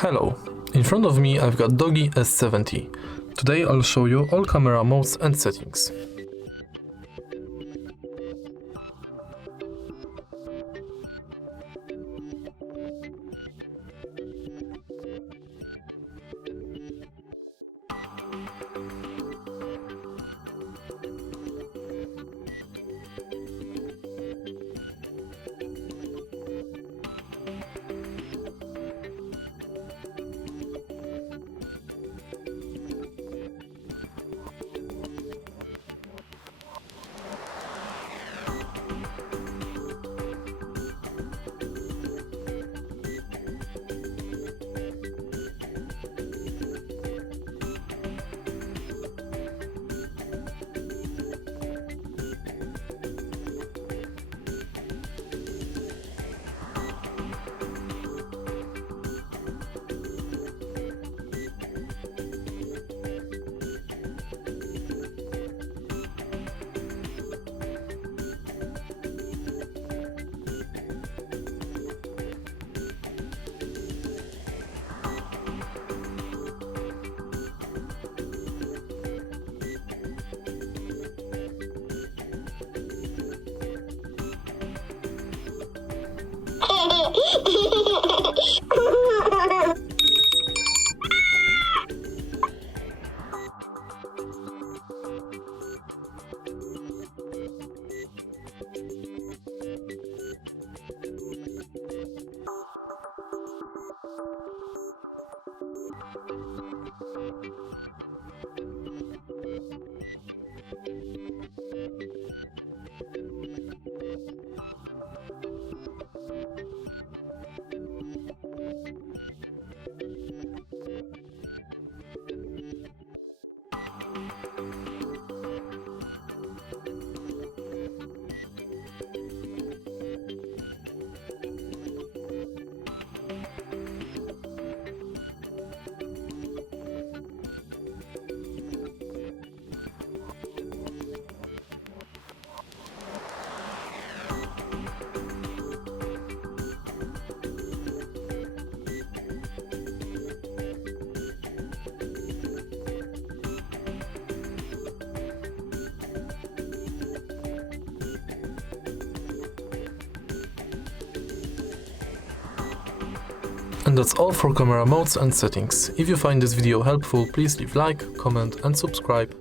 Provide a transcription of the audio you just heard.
Hello, in front of me I've got DOOGEE S70. Today I'll show you all camera modes and settings. And that's all for camera modes and settings. If you find this video helpful, please leave like, comment and subscribe.